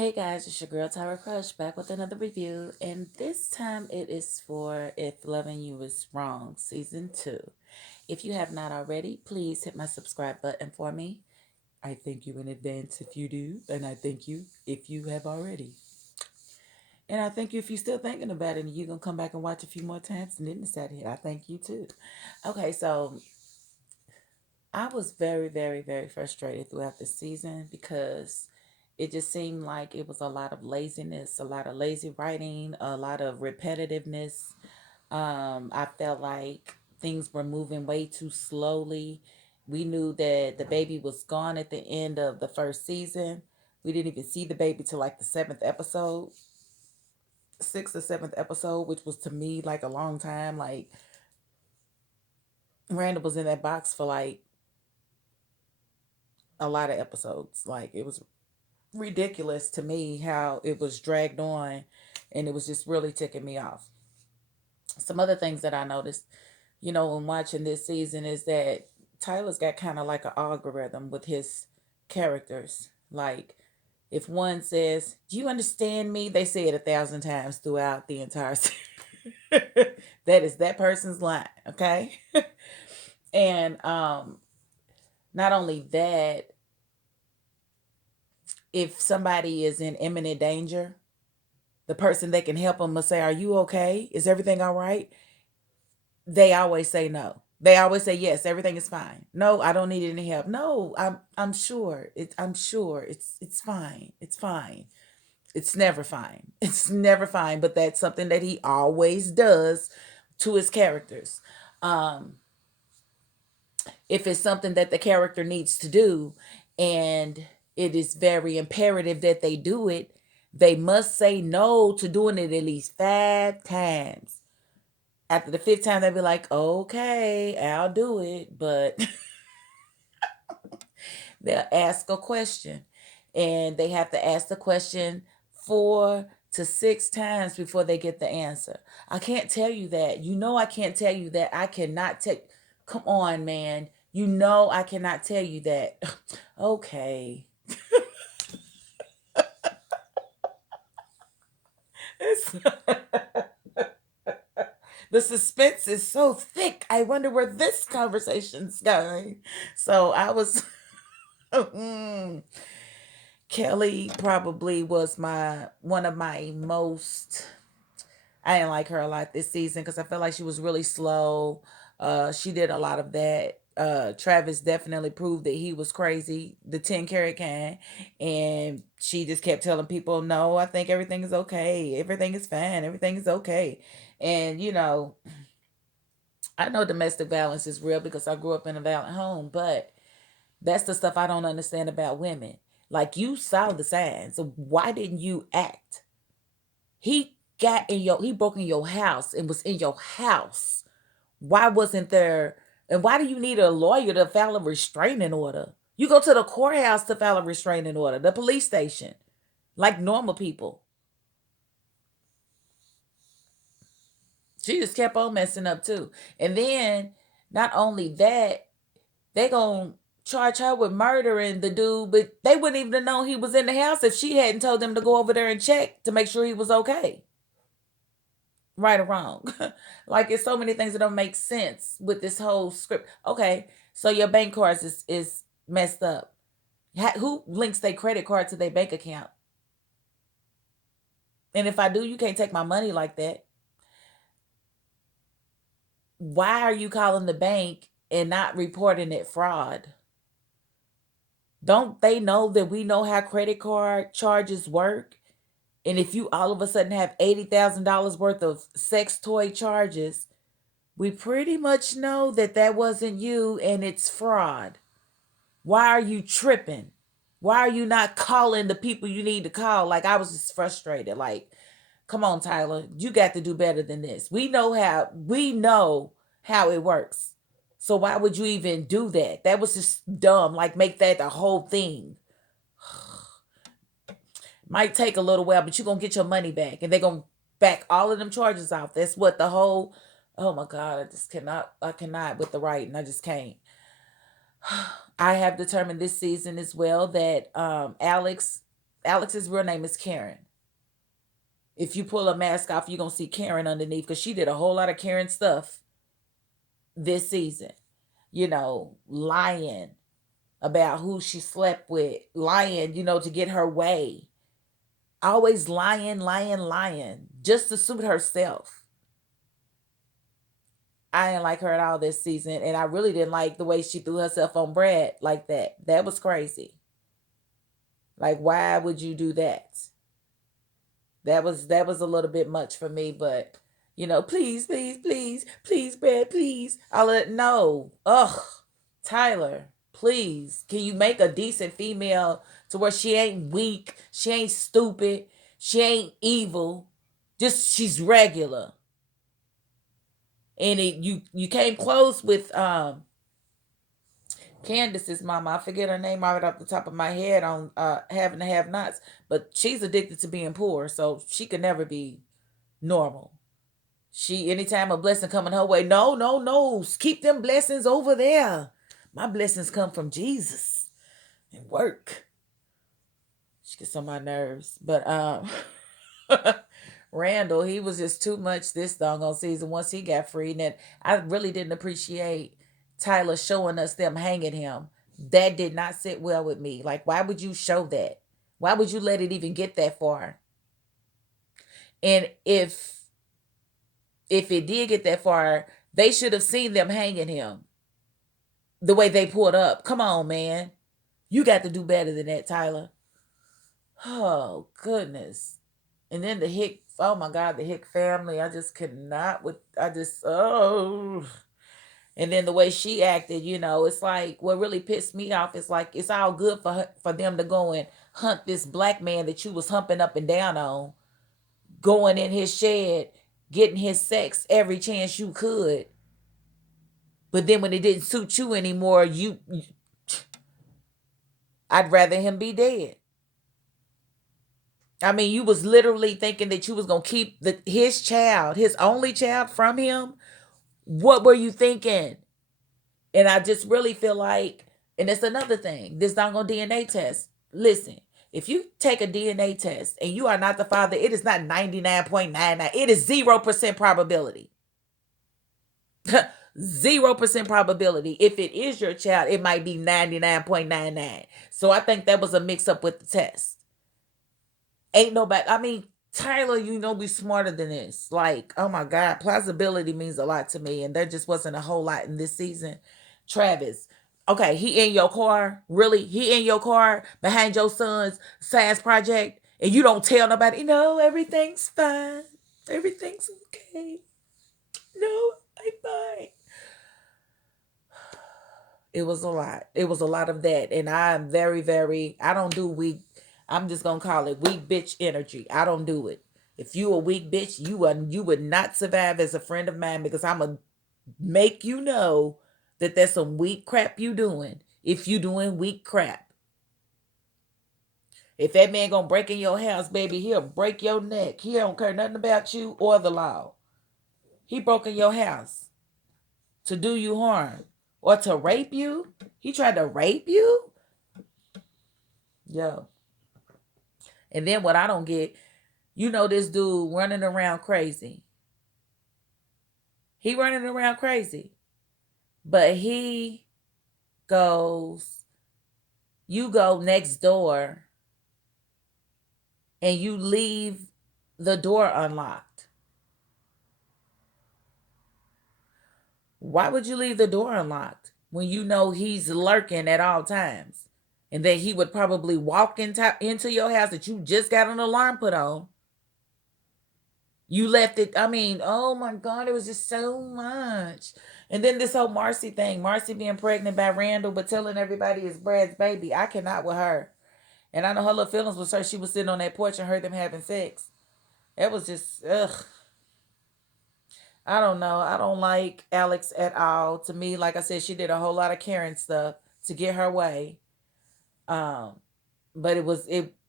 Hey guys, it's your girl Tyra Crush back with another review, and this time it is for If Loving You Is Wrong, Season 2. If you have not already, please hit my subscribe button for me. I thank you in advance if you do, and I thank you if you have already. And I thank you if you're still thinking about it and you're going to come back and watch a few more times and then decide it. I thank you too. Okay, so I was very, very, very frustrated throughout the season because it just seemed like it was a lot of laziness, a lot of lazy writing, a lot of repetitiveness. I felt like things were moving way too slowly. We knew that the baby was gone at the end of the first season. We didn't even see the baby till like the seventh episode, sixth or seventh episode, which was to me like a long time. Like Randall was in that box for like a lot of episodes. Like it was ridiculous to me how it was dragged on and it was just really ticking me off. Some other things that I noticed, when watching this season is that Tyler's got kind of like an algorithm with his characters. Like if one says, "Do you understand me?" they say it 1,000 times throughout the entire series. That is that person's line, okay? And not only that, if somebody is in imminent danger, the person that can help them will say, "Are you okay? Is everything all right?" They always say no. They always say yes, everything is fine. No, I don't need any help. No, I'm sure. I'm sure it's fine. It's fine. It's never fine. It's never fine. But that's something that he always does to his characters. Um, if it's something that the character needs to do and it is very imperative that they do it, they must say no to doing it at least 5 times. After the fifth time, they'll be like, "Okay, I'll do it." But they'll ask a question and they have to ask the question 4 to 6 times before they get the answer. I can't tell you that. I can't tell you that. I cannot take. Come on, man. I cannot tell you that. Okay. It's the suspense is so thick. I wonder where this conversation's going. So I was Kelly probably was my one of my most. I didn't like her a lot this season because I felt like she was really slow. She did a lot of that. Travis definitely proved that he was crazy, the 10 carat kind, and she just kept telling people, "No, I think everything is okay. Everything is fine. Everything is okay." And I know domestic violence is real because I grew up in a violent home, but that's the stuff I don't understand about women. Like you saw the signs, so why didn't you act? He broke in your house and was in your house. Why wasn't there? And why do you need a lawyer to file a restraining order? You go to the courthouse to file a restraining order, the police station, like normal people. She just kept on messing up too. And then not only that, they gonna charge her with murdering the dude, but they wouldn't even have known he was in the house if she hadn't told them to go over there and check to make sure he was okay. Right or wrong. Like it's so many things that don't make sense with this whole script. Okay, so your bank cards is messed up. Who links their credit card to their bank account? And if I do, you can't take my money like that. Why are you calling the bank and not reporting it fraud? Don't they know that we know how credit card charges work? And if you all of a sudden have $80,000 worth of sex toy charges, we pretty much know that that wasn't you and it's fraud. Why are you tripping? Why are you not calling the people you need to call? Like I was just frustrated. Like, come on, Tyler, you got to do better than this. We know how it works. So why would you even do that? That was just dumb. Like make that the whole thing. Might take a little while, but you're gonna get your money back. And they're gonna back all of them charges off. That's what the whole oh my God, I cannot with the writing. I just can't. I have determined this season as well that Alex Alex's real name is Karen. If you pull a mask off, you're going to see Karen underneath because she did a whole lot of Karen stuff this season. You know, lying about who she slept with, lying, you know, to get her way. Always lying, just to suit herself. I didn't like her at all this season, and I really didn't like the way she threw herself on Brad like that. That was crazy. Like, why would you do that? That was a little bit much for me, but you know, please, Brad, please. I'll let no. Ugh, Tyler, please. Can you make a decent female to where she ain't weak, she ain't stupid, she ain't evil, just she's regular. And you came close with Candace's mama. I forget her name right off the top of my head on having to have nots, but she's addicted to being poor, so she could never be normal. She anytime a blessing coming her way, no, keep them blessings over there. My blessings come from Jesus and work. She gets on my nerves, but Randal, he was just too much this doggone season once he got freed. And I really didn't appreciate Tyler showing us them hanging him. That did not sit well with me. Like, why would you show that? Why would you let it even get that far? And if it did get that far, they should have seen them hanging him the way they pulled up. Come on, man. You got to do better than that, Tyler. Oh, goodness. And then the Hick, oh my God, the Hick family. I just could not with, I just, oh. And then the way she acted, you know, it's like what really pissed me off is like it's all good for her, for them to go and hunt this black man that you was humping up and down on, going in his shed, getting his sex every chance you could. But then when it didn't suit you anymore, I'd rather him be dead. I mean, you was literally thinking that you was gonna keep his child, his only child, from him. What were you thinking? And I just really feel like, and it's another thing, this doggone DNA test. Listen, if you take a DNA test and you are not the father, it is not 99.99. It is 0% probability. 0% probability. If it is your child, it might be 99.99. So I think that was a mix up with the test. Ain't nobody, I mean, Tyler, you know, be smarter than this. Like, oh my God, plausibility means a lot to me. And there just wasn't a whole lot in this season. Travis, okay, he in your car? Really? He in your car behind your son's science project? And you don't tell nobody, no, everything's fine. Everything's okay. No, I'm fine. It was a lot. It was a lot of that. And I'm very, very, I don't do weak. I'm just going to call it weak bitch energy. I don't do it. If you a weak bitch, you would not survive as a friend of mine because I'm going to make you know that there's some weak crap you doing if you doing weak crap. If that man going to break in your house, baby, he'll break your neck. He don't care nothing about you or the law. He broke in your house to do you harm or to rape you. He tried to rape you? Yo. And then what I don't get, you know, this dude running around crazy. He running around crazy. But he goes, you go next door and you leave the door unlocked. Why would you leave the door unlocked when you know he's lurking at all times? And that he would probably walk into your house that you just got an alarm put on. You left it. I mean, oh my God, it was just so much. And then this whole Marcy thing, Marcy being pregnant by Randal, but telling everybody it's Brad's baby. I cannot with her. And I know her little feelings was her. She was sitting on that porch and heard them having sex. It was just, ugh. I don't know. I don't like Alex at all. To me, like I said, she did a whole lot of Karen stuff to get her way. But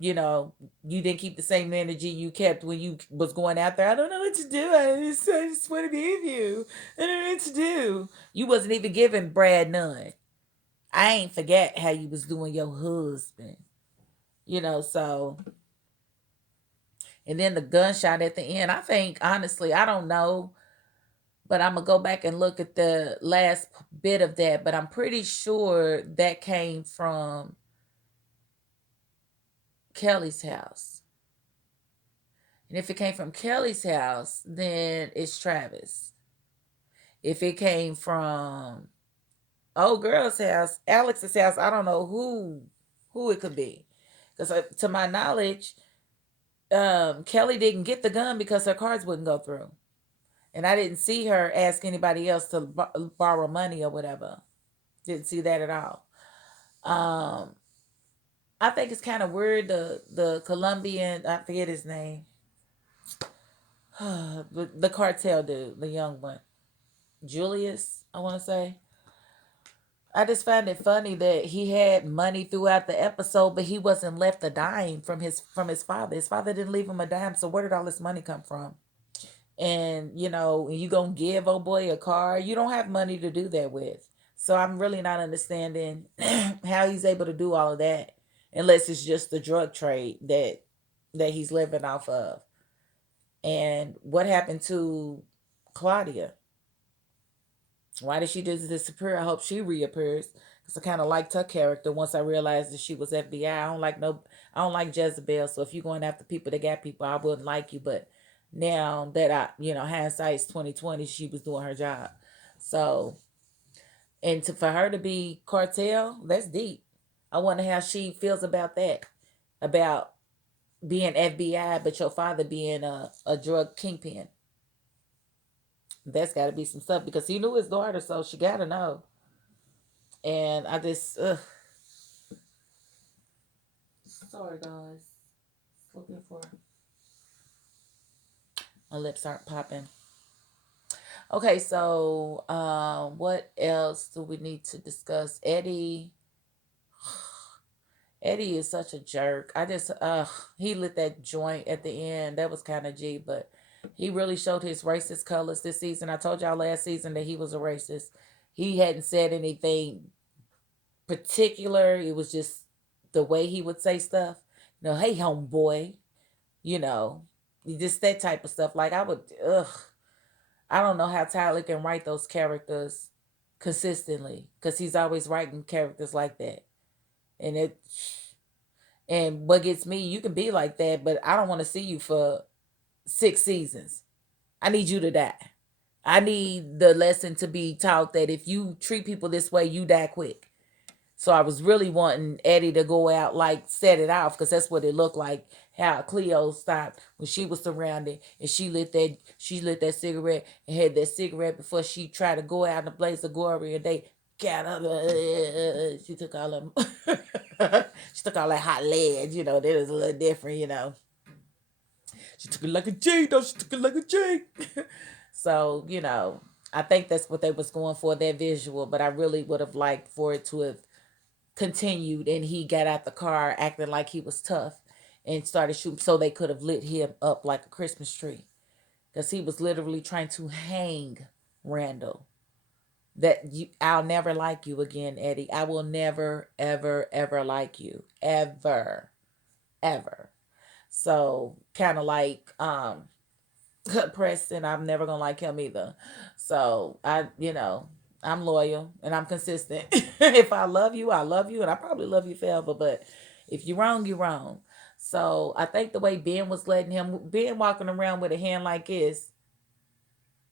you know, you didn't keep the same energy you kept when you was going out there. I don't know what to do. I just want to be with you. I don't know what to do. You wasn't even giving Brad none. I ain't forget how you was doing your husband. So, and then the gunshot at the end. I think, honestly, I don't know, but I'm going to go back and look at the last bit of that. But I'm pretty sure that came from Kelly's house. And if it came from Kelly's house, then it's Travis. If it came from old girl's house, Alex's house, I don't know who it could be. Because to my knowledge, Kelly didn't get the gun because her cards wouldn't go through. And I didn't see her ask anybody else to borrow money or whatever. Didn't see that at all. I think it's kind of weird. The Colombian, I forget his name. the cartel dude, the young one. Julius, I want to say. I just find it funny that he had money throughout the episode, but he wasn't left a dime from his father. His father didn't leave him a dime, so where did all this money come from? And you gonna give old boy a car? You don't have money to do that with. So I'm really not understanding how he's able to do all of that, unless it's just the drug trade that he's living off of. And what happened to Claudia? Why did she just disappear? I hope she reappears because I kind of liked her character once I realized that she was FBI. I don't like Jezebel. So if you're going after people that got people, I wouldn't like you. But now that hindsight's 2020, she was doing her job. So, and for her to be cartel, that's deep. I wonder how she feels about that, about being FBI, but your father being a drug kingpin. That's got to be some stuff because he knew his daughter, so she got to know. And I just, sorry guys, looking for my lips aren't popping. Okay, so what else do we need to discuss? Eddie is such a jerk. I just he lit that joint at the end. That was kind of G, but he really showed his racist colors this season. I told y'all last season that he was a racist. He hadn't said anything particular. It was just the way he would say stuff. Hey homeboy, you know, just that type of stuff. Like I don't know how Tyler can write those characters consistently because he's always writing characters like that. And what gets me, you can be like that, but I don't want to see you for 6 seasons. I need you to die. I need the lesson to be taught that if you treat people this way, you die quick. So I was really wanting Eddie to go out, like, set it off, because that's what it looked like. How Cleo stopped when she was surrounded, and she lit that cigarette and had that cigarette before she tried to go out in a blaze of glory, and they got her. She took all them. She took all that hot lead. That is a little different. She took it like a G, though. She took it like a G. So I think that's what they was going for, that visual. But I really would have liked for it to have continued and he got out the car acting like he was tough and started shooting, so they could have lit him up like a Christmas tree, because he was literally trying to hang Randal. I'll never like you again, Eddie. I will never ever ever like you, ever, ever. So kind of like Preston, I'm never gonna like him either. So I'm loyal and I'm consistent. If I love you, I love you, and I probably love you forever. But if you're wrong, you're wrong. So I think the way Ben was letting him, Ben walking around with a hand like this,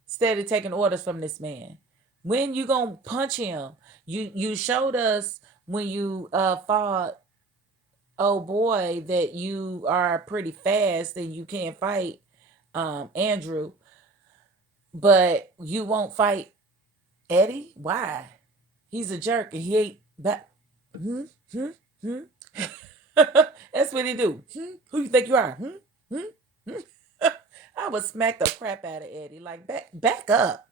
steady taking orders from this man. When you gonna punch him? You showed us when you fought oh boy that you are pretty fast and you can't fight Andrew, but you won't fight Eddie. Why? He's a jerk and he ain't that. Hmm? Hmm? Hmm? That's what he do. Hmm? Who you think you are? Hmm? Hmm? Hmm? I would smack the crap out of Eddie. Like, back up.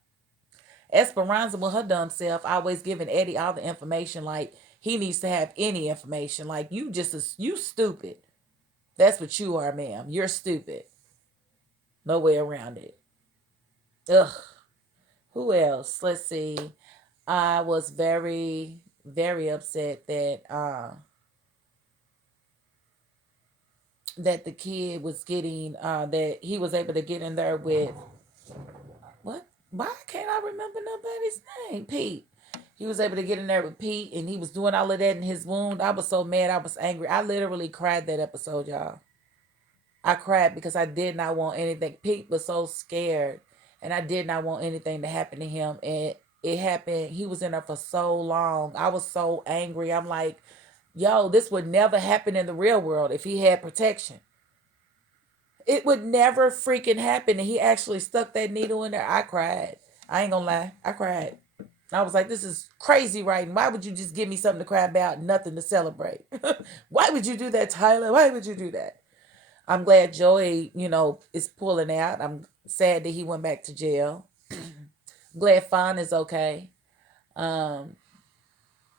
Esperanza with her dumb self always giving Eddie all the information, like he needs to have any information. Like, you stupid. That's what you are, ma'am. You're stupid. No way around it. Ugh. Who else? Let's see. I was very, very upset that that the kid was getting, that he was able to get in there with, what? Why can't I remember nobody's name? Pete. He was able to get in there with Pete, and he was doing all of that in his wound. I was so mad. I was angry. I literally cried that episode, y'all. I cried because I did not want anything. Pete was so scared, and I did not want anything to happen to him. And it happened. He was in there for so long. I was so angry. I'm like, yo, this would never happen in the real world if he had protection. It would never freaking happen. And he actually stuck that needle in there. I cried. I ain't gonna lie. I cried. I was like, this is crazy writing. Why would you just give me something to cry about, nothing to celebrate? Why would you do that, Tyler? Why would you do that? I'm glad Joey, is pulling out. I'm sad that he went back to jail. Glad Fawn is okay. Um,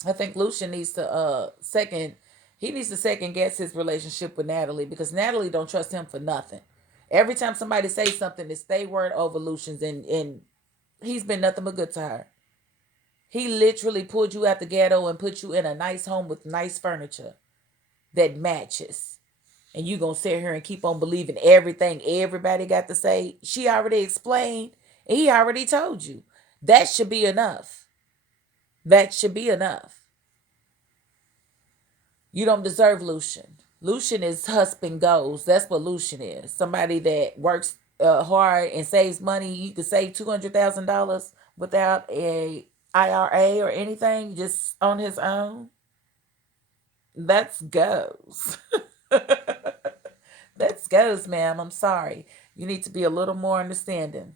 I think Lucian needs to second guess his relationship with Natalie, because Natalie don't trust him for nothing. Every time somebody says something, it's they word over Lucian's, and he's been nothing but good to her. He literally pulled you out the ghetto and put you in a nice home with nice furniture that matches. And you gonna sit here and keep on believing everything everybody got to say. She already explained, and he already told you. That should be enough. That should be enough. You don't deserve Lucian. Lucian is husband goals. That's what Lucian is. Somebody that works hard and saves money. You could save $200,000 without a IRA or anything, just on his own. That's goes. That's goes, ma'am. I'm sorry. You need to be a little more understanding.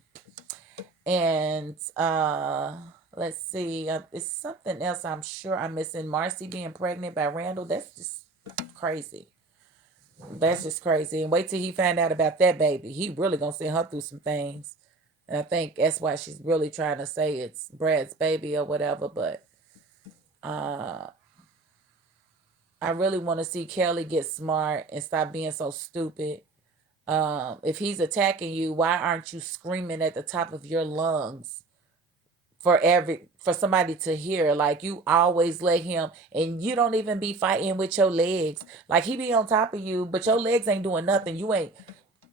And let's see. It's something else I'm sure I'm missing. Marcy being pregnant by Randal. That's just crazy. That's just crazy. And wait till he find out about that baby. He really gonna send her through some things. And I think that's why she's really trying to say it's Brad's baby or whatever. But I really want to see Kelly get smart and stop being so stupid. If he's attacking you, why aren't you screaming at the top of your lungs for somebody to hear? Like, you always let him, and you don't even be fighting with your legs. Like, he be on top of you, but your legs ain't doing nothing. You ain't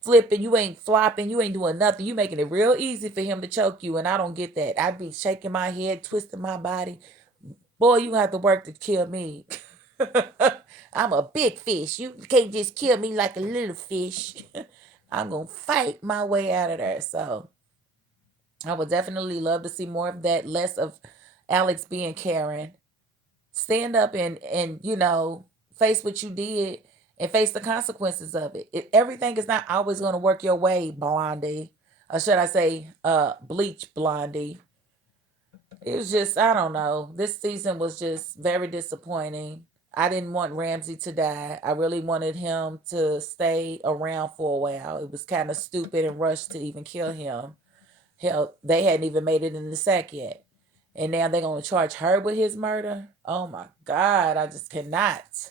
flipping, you ain't flopping, you ain't doing nothing. You making it real easy for him to choke you, and I don't get that. I'd be shaking my head, twisting my body. Boy, you have to work to kill me. I'm a big fish. You can't just kill me like a little fish. I'm going to fight my way out of there. So I would definitely love to see more of that, less of Alex being Karen. Stand up and face what you did and face the consequences of it. Everything is not always going to work your way, Blondie. Or should I say, Bleach Blondie. It was just, I don't know. This season was just very disappointing. I didn't want Ramsey to die. I really wanted him to stay around for a while. It was kind of stupid and rushed to even kill him. Hell, they hadn't even made it in the sack yet. And now they're going to charge her with his murder? Oh my God, I just cannot.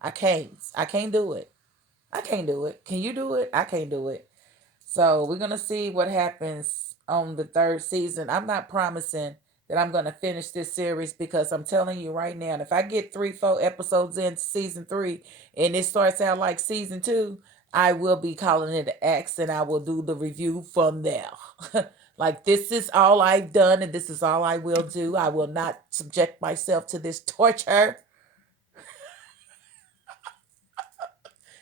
I can't. I can't do it. I can't do it. Can you do it? I can't do it. So we're going to see what happens on the third season. I'm not promising that I'm going to finish this series, because I'm telling you right now, if I get 3-4 episodes into season 3 and it starts out like season 2, I will be calling it an X, and I will do the review from there. Like, this is all I've done and this is all I will do. I will not subject myself to this torture.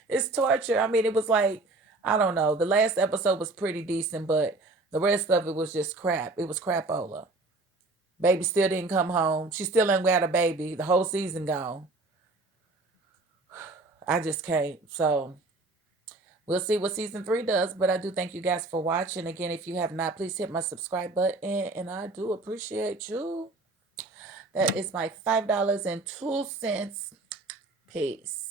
It's torture. I mean, it was like, I don't know. The last episode was pretty decent, but the rest of it was just crap. It was crapola. Baby still didn't come home. She still ain't got a baby. The whole season gone. I just can't. So we'll see what season 3 does. But I do thank you guys for watching. Again, if you have not, please hit my subscribe button. And I do appreciate you. That is my $5.02. Peace.